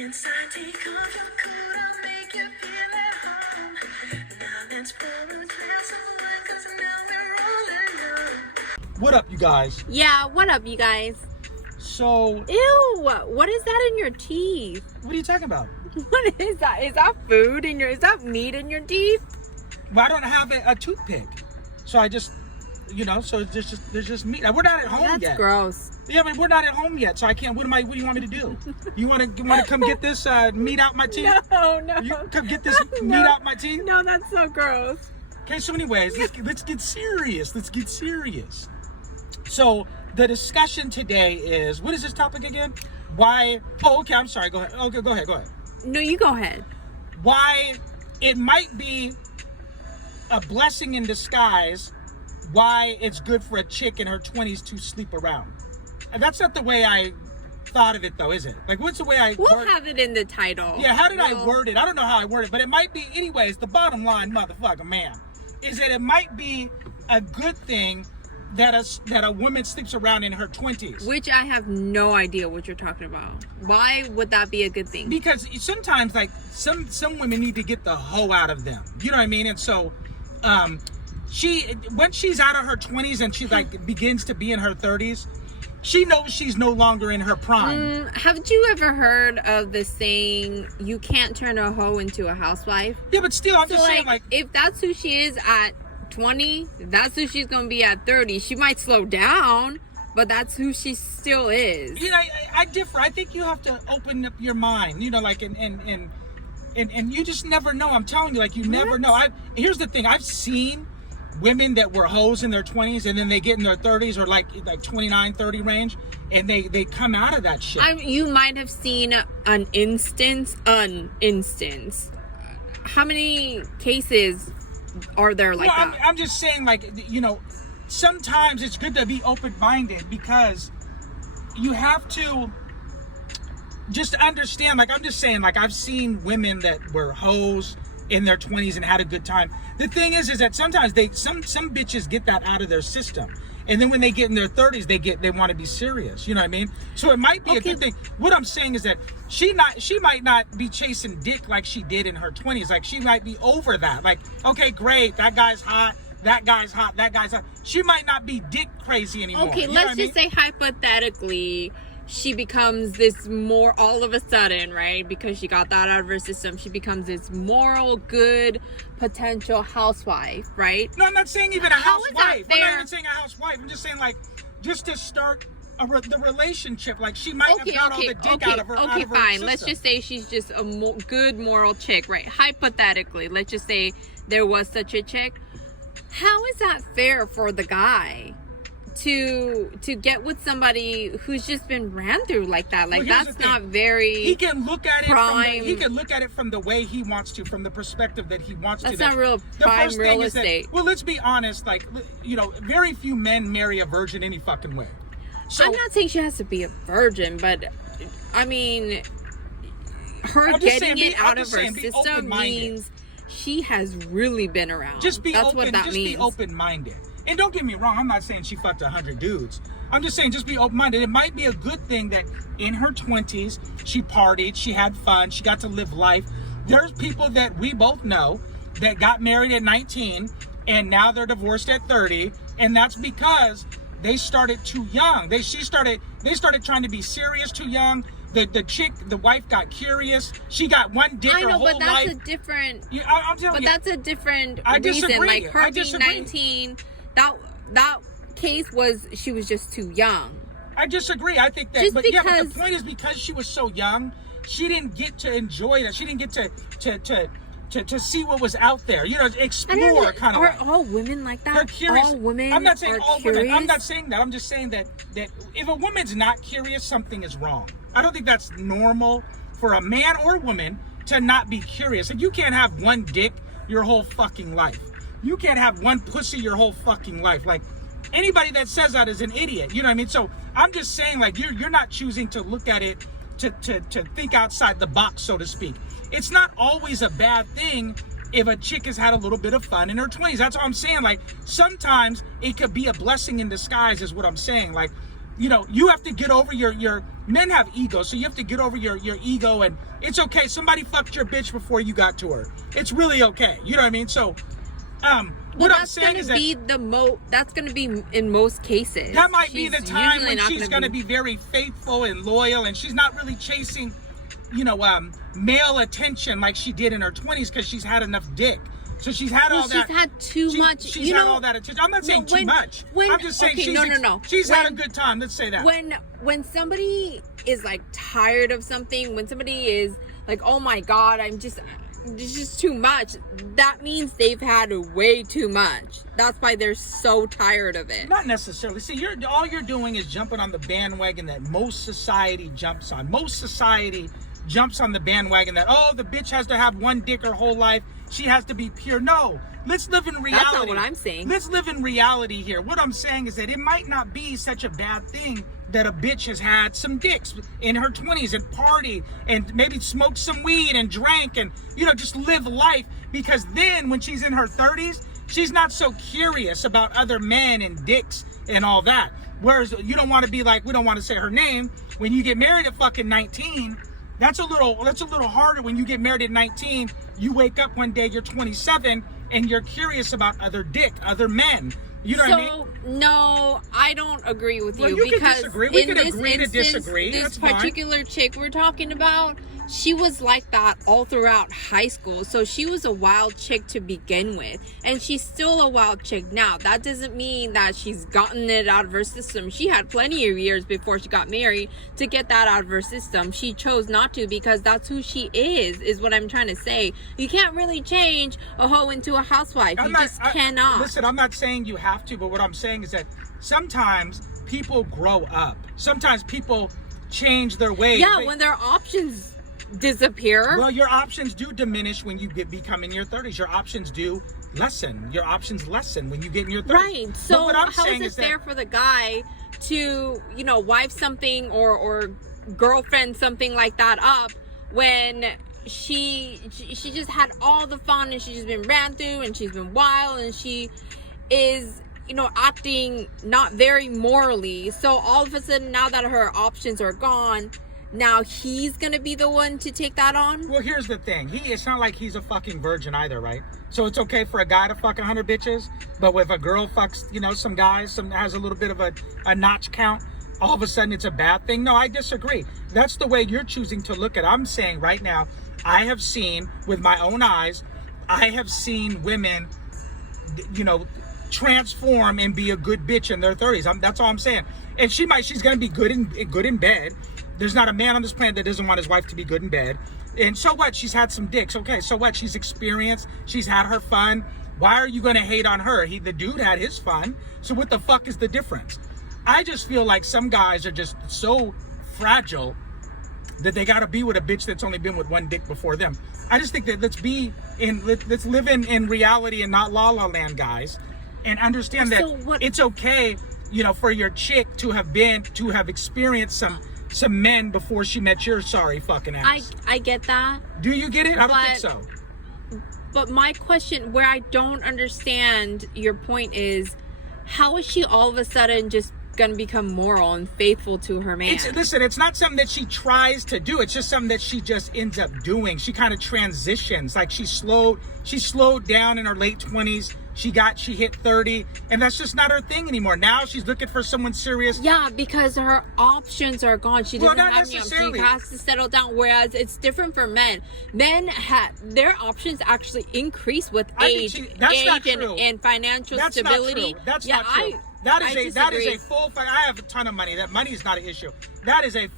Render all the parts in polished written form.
inside, take off your coat, I'll make you feel at home. Now let's pour a glass of wine, 'cause now we're all alone. What up, you guys? Yeah, what up, you guys? So, Ew, what is that in your teeth? what are you talking about? What is that? Is that food in your, is that meat in your teeth? Well, I don't have a toothpick. So I just, so there's just meat. We're not at home That's yet. gross. Yeah, I mean, we're not at home yet, so I can't. What do you want me to do? You want to come get this meat out my teeth? No. You come get this meat out my teeth? No, that's so gross. Okay, so anyways, let's get serious. So the discussion today is, what is this topic again? Why? Oh, okay. I'm sorry. Go ahead. Okay, go ahead. No, you go ahead. Why it might be a blessing in disguise. Why it's good for a chick in her 20s to sleep around. And that's not the way I thought of it, though, is it? Like, what's the way I We'll have it in the title. Yeah, how did I word it? I don't know how I word it, but it might be, anyways, the bottom line, motherfucker, man, is that it might be a good thing that a woman sleeps around in her 20s. Which I have no idea what you're talking about. Why would that be a good thing? Because sometimes, like, some women need to get the hoe out of them. You know what I mean? And so, when she's out of her 20s and she, like, begins to be in her 30s, she knows she's no longer in her prime. Haven't you ever heard of the saying, you can't turn a hoe into a housewife? Yeah, but still, I'm just saying, like, if that's who she is at 20, that's who she's going to be at 30. She might slow down, but that's who she still is. You know, I differ. I think you have to open up your mind, like, and you just never know. I'm telling you, like, you never know. Here's the thing. I've seen women that were hoes in their 20s and then they get in their 30s or like 29, 30 range and they come out of that shit. You might have seen an instance. How many cases are there like that? I'm just saying, like, sometimes it's good to be open-minded because you have to just understand, like, I'm just saying, like, I've seen women that were hoes in their 20s and had a good time. The thing is that sometimes some bitches get that out of their system, and then when they get in their 30s, they want to be serious. You know what I mean? So it might be a good thing. What I'm saying is that she might not be chasing dick like she did in her 20s. Like, she might be over that. Like, okay, great, that guy's hot. That guy's hot. That guy's hot. She might not be dick crazy anymore. Okay, let's just say hypothetically, she becomes this more, all of a sudden, right? Because she got that out of her system, she becomes this moral, good, potential housewife, right? No, I'm not saying even a housewife. I'm not even saying a housewife. I'm just saying, like, just to start the relationship. Like, she might have got all the dick out of her. Okay, fine. Let's just say she's just a good moral chick, right? Hypothetically, let's just say there was such a chick. How is that fair for the guy to get with somebody who's just been ran through like that? Like, that's not very he can look at it prime. he can look at it from the way he wants to, from the perspective that he wants that's to. Not real prime real estate. Well, let's be honest, like, very few men marry a virgin any fucking way. So I'm not saying she has to be a virgin, but I mean, her getting it out of her system means she has really been around. Just be That's open. what that just means. Be open-minded. And don't get me wrong, I'm not saying she fucked 100 dudes. I'm just saying, just be open-minded. It might be a good thing that in her 20s, she partied, she had fun, she got to live life. There's people that we both know that got married at 19 and now they're divorced at 30, and that's because they started too young. They started trying to be serious too young. The wife got curious. She got one dick her whole life. I know, but that's a different. I'm telling you. But that's a different I reason. disagree. Like, her I being disagree. 19, that case was she was just too young. I disagree. I think that, Just but because, yeah, but the point is, because she was so young, she didn't get to enjoy that. She didn't get to see what was out there. Explore kind of. Are all women like that? They're curious. All women. I'm not saying all curious? women. I'm not saying that. I'm just saying that if a woman's not curious, something is wrong. I don't think that's normal for a man or woman to not be curious. And you can't have one dick your whole fucking life. You can't have one pussy your whole fucking life. Like, anybody that says that is an idiot. You know what I mean? So I'm just saying, like, you're not choosing to look at it to think outside the box, so to speak. It's not always a bad thing if a chick has had a little bit of fun in her 20s. That's all I'm saying. Like, sometimes it could be a blessing in disguise is what I'm saying. Like, you have to get over your men have ego, so you have to get over your ego, and it's okay. Somebody fucked your bitch before you got to her. It's really okay. You know what I mean? So, what I'm saying is that's gonna be in most cases. That might be the She's time usually when not she's gonna be very faithful and loyal, and she's not really chasing, male attention like she did in her 20s because she's had enough dick. So she's had all that. She's had too much. She's had all that attention. I'm not saying too much. I'm just saying she's had a good time. Let's say that. When somebody is like tired of something, when somebody is like, oh my God, it's just too much. That means they've had way too much. That's why they're so tired of it. Not necessarily. See, all you're doing is jumping on the bandwagon that most society jumps on. Most society jumps on the bandwagon that, oh, the bitch has to have one dick her whole life. She has to be pure. No, let's live in reality. That's not what I'm saying. Let's live in reality here. What I'm saying is that it might not be such a bad thing that a bitch has had some dicks in her 20s and party and maybe smoked some weed and drank and, just live life. Because then when she's in her 30s, she's not so curious about other men and dicks and all that. Whereas you don't want to be like, we don't want to say her name. When you get married at fucking 19, that's a little harder. When you get married at 19, you wake up one day, you're 27, and you're curious about other men. You know what I mean? No, I don't agree with you. Well, you because can disagree. We can this agree to disagree. This That's particular chick we're talking about, she was like that all throughout high school. So she was a wild chick to begin with. And she's still a wild chick now. That doesn't mean that she's gotten it out of her system. She had plenty of years before she got married to get that out of her system. She chose not to because that's who she is what I'm trying to say. You can't really change a hoe into a housewife. You just cannot. Listen, I'm not saying you have to, but what I'm saying is that sometimes people grow up. Sometimes people change their ways. Yeah, when their options disappear. Well, your options do diminish when you become in your 30s. Your options do lessen. Your options lessen when you get in your 30s. Right. So how is it fair for the guy to, wife something or girlfriend something like that up when she just had all the fun and she's just been ran through and she's been wild and she is acting not very morally. So all of a sudden, now that her options are gone, now he's gonna be the one to take that on? Well, here's the thing. It's not like he's a fucking virgin either, right? So it's okay for a guy to fuck 100 bitches, but if a girl fucks, some guys, has a little bit of a notch count, all of a sudden it's a bad thing? No, I disagree. That's the way you're choosing to look at it. I'm saying right now, I have seen with my own eyes, I have seen women, transform and be a good bitch in their 30s. That's all I'm saying. And she's gonna be good in bed. There's not a man on this planet that doesn't want his wife to be good in bed. And so what? She's had some dicks. Okay, so what? She's experienced. She's had her fun. Why are you gonna hate on her? The dude had his fun. So what the fuck is the difference? I just feel like some guys are just so fragile that they gotta be with a bitch that's only been with one dick before them. I just think that let's live in reality and not la la land, guys. And understand that it's okay, for your chick to have experienced some men before she met your sorry fucking ass. I get that. Do you get it? I don't think so. But my question, where I don't understand your point, is how is she all of a sudden just gonna become moral and faithful to her man? Listen, it's not something that she tries to do. It's just something that she just ends up doing. She kind of transitions. Like she slowed down in her late 20s. She hit 30, and that's just not her thing anymore. Now she's looking for someone serious. Yeah, because her options are gone. She doesn't have any options. She has to settle down. Whereas it's different for men. Men their options actually increase with age and financial stability. That's not true. That is a full. I have a ton of money. That money is not an issue. That is a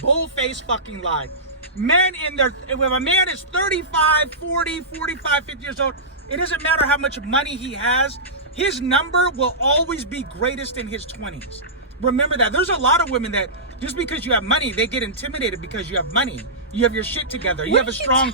bull-faced fucking lie. Men if a man is 35, 40, 45, 50 years old, it doesn't matter how much money he has. His number will always be greatest in his 20s. Remember that. There's a lot of women that just because you have money, they get intimidated because you have money. You have your shit together. You have a strong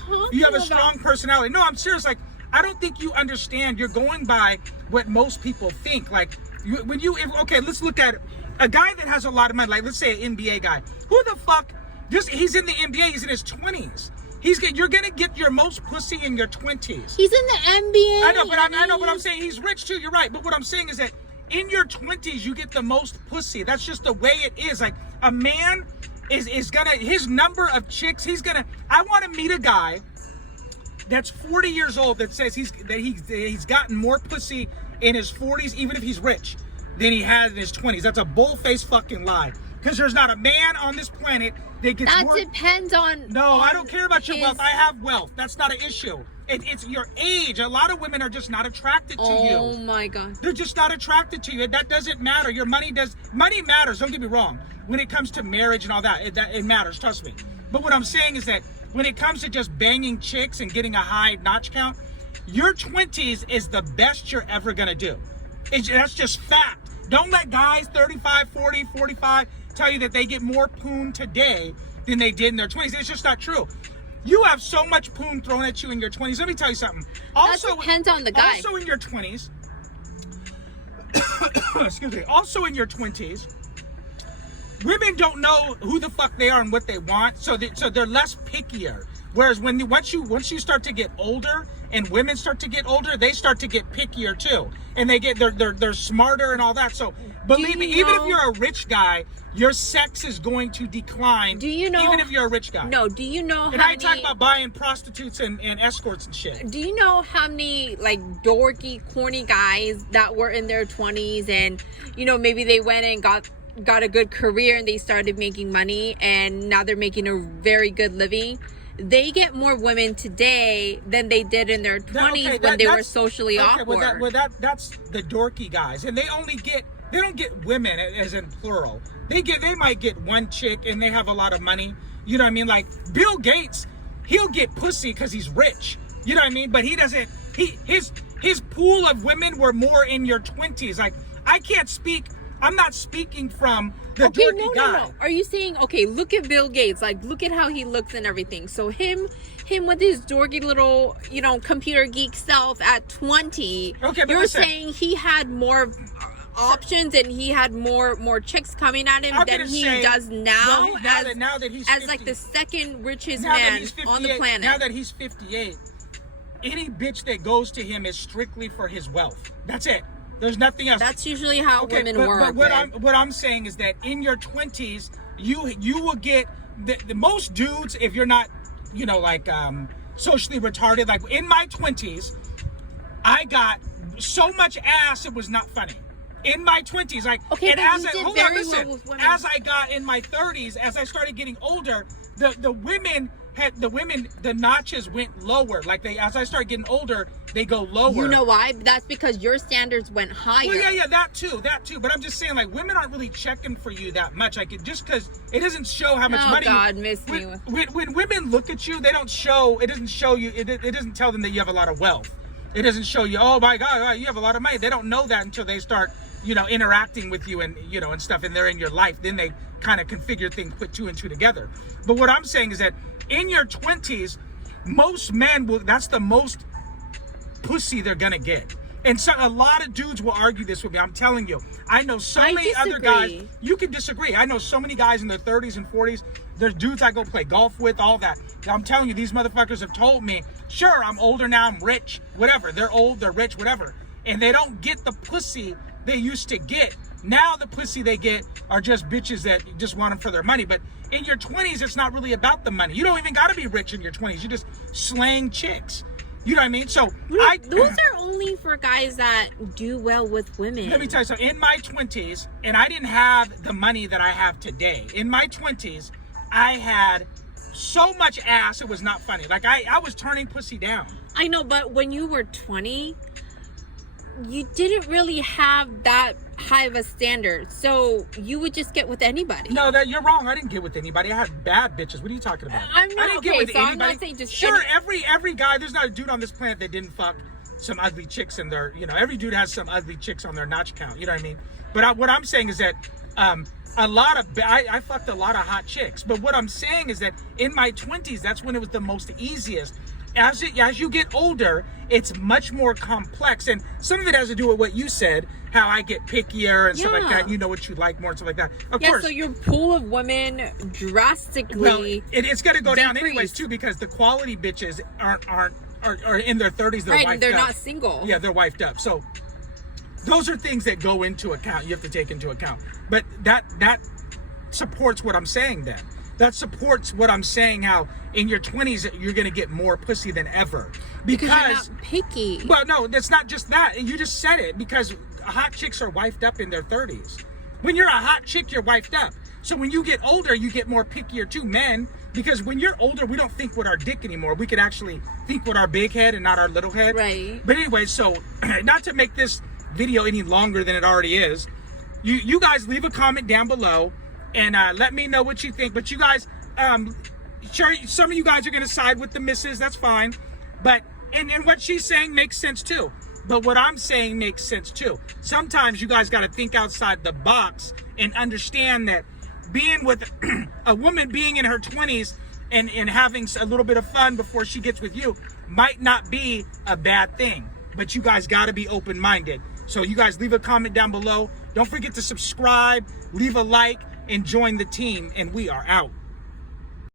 personality. No, I'm serious. Like, I don't think you understand. You're going by what most people think. Like, let's look at a guy that has a lot of money. Like, let's say an NBA guy. Who the fuck? He's in the NBA. He's in his 20s. You're gonna get your most pussy in your 20s. He's in the NBA. I know, but I'm saying he's rich too. You're right. But what I'm saying is that in your 20s, you get the most pussy. That's just the way it is. Like, a man is gonna, his number of chicks, I want to meet a guy that's 40 years old that says he's gotten more pussy in his 40s, even if he's rich, than he had in his 20s. That's a bull-faced fucking lie. Because there's not a man on this planet that gets That more... depends on... No, on I don't care about your his... wealth. I have wealth. That's not an issue. It's your age. A lot of women are just not attracted to you. Oh my God. They're just not attracted to you. That doesn't matter. Your money does. Money matters. Don't get me wrong. When it comes to marriage and all that, it matters. Trust me. But what I'm saying is that when it comes to just banging chicks and getting a high notch count, your 20s is the best you're ever gonna do. That's just fact. Don't let guys 35, 40, 45 tell you that they get more poon today than they did in their 20s. It's just not true. You have so much poon thrown at you in your 20s. Let me tell you something. Also, that depends on the guy. Also in your 20s, excuse me, also in your 20s, women don't know who the fuck they are and what they want, so they're less pickier. Whereas once you start to get older and women start to get older, they start to get pickier too, and they're smarter and all that. So believe me, even if you're a rich guy, your sex is going to decline. Do you know? Even if you're a rich guy. No. Do you know? And I ain't talking about buying prostitutes and escorts and shit. Do you know how many like dorky, corny guys that were in their 20s and maybe they went and got a good career and they started making money and now they're making a very good living? They get more women today than they did in their 20s when they were socially awkward. That's the dorky guys, and they don't get women as in plural. They might get one chick and they have a lot of money. You know what I mean? Like Bill Gates, he'll get pussy because he's rich. You know what I mean? But he doesn't. His pool of women were more in your 20s. Like I can't speak. I'm not speaking from the dorky guy. No. Are you saying, okay, look at Bill Gates, like look at how he looks and everything. So him with his dorky little, computer geek self at 20, okay, but you're saying he had more options and he had more chicks coming at him than he does now, now that he's 50, as like the second richest man on the planet. Now that he's 58, any bitch that goes to him is strictly for his wealth. That's it. There's nothing else. That's usually how women work. But what I'm saying is that in your 20s, you will get the most dudes, if you're not, socially retarded. Like in my 20s, I got so much ass it was not funny. In my 20s, like, okay, and as I got in my 30s, as I started getting older, the notches went lower. Like as I started getting older, they go lower. You know why? That's because your standards went higher. Well, yeah, that too. But I'm just saying, like, women aren't really checking for you that much. Like, just because it doesn't show how much money. Oh God, miss me. When women look at you, they don't show. It doesn't show you. It doesn't tell them that you have a lot of wealth. It doesn't show you. Oh my God, you have a lot of money. They don't know that until they start, interacting with you and and stuff, and they're in your life. Then they kind of configure things, put two and two together. But what I'm saying is that in your 20s, most men will. That's the most pussy they're gonna get. And so a lot of dudes will argue this with me. I'm telling you. I know so many other guys. You can disagree. I know so many guys in their 30s and 40s. There's dudes I go play golf with, all that. I'm telling you, these motherfuckers have told me, sure, I'm older now, I'm rich, whatever. They're old, they're rich, whatever. And they don't get the pussy they used to get. Now the pussy they get are just bitches that just want them for their money. But in your 20s, it's not really about the money. You don't even got to be rich in your 20s. You're just slaying chicks. You know what I mean? So those are only for guys that do well with women. Let me tell you something. In my 20s, and I didn't have the money that I have today. In my 20s, I had so much ass it was not funny. Like I was turning pussy down. I know, but when you were 20, you didn't really have that high of a standard, so you would just get with anybody. No, you're wrong. I didn't get with anybody. I had bad bitches. What are you talking about? I didn't get with anybody. I'm not saying just every guy. There's not a dude on this planet that didn't fuck some ugly chicks in their. Every dude has some ugly chicks on their notch count. You know what I mean? But what I'm saying is that I fucked a lot of hot chicks. But what I'm saying is that in my 20s, that's when it was the most easiest. As you get older, it's much more complex, and some of it has to do with what you said, how I get pickier and stuff like that. You know what you like more and stuff like that. Of course. So your pool of women drastically. Well, it's going to go down anyways too, because the quality bitches are in their 30s. They're not single. Yeah, they're wifed up. So those are things that go into account. You have to take into account. But that supports what I'm saying then. That supports what I'm saying, how in your 20s you're going to get more pussy than ever. Because you're not picky. Well, no, that's not just that. And you just said it, because hot chicks are wifed up in their 30s. When you're a hot chick, you're wifed up. So when you get older, you get more pickier too, men. Because when you're older, we don't think with our dick anymore. We can actually think with our big head and not our little head. Right. But anyway, so not to make this video any longer than it already is, you guys leave a comment down below and let me know what you think. But you guys, sure, some of you guys are going to side with the missus. That's fine. But and what she's saying makes sense too. But what I'm saying makes sense too. Sometimes you guys got to think outside the box and understand that being with a woman being in her 20s and having a little bit of fun before she gets with you might not be a bad thing. But you guys got to be open-minded. So you guys leave a comment down below. Don't forget to subscribe, leave a like, and join the team. And we are out.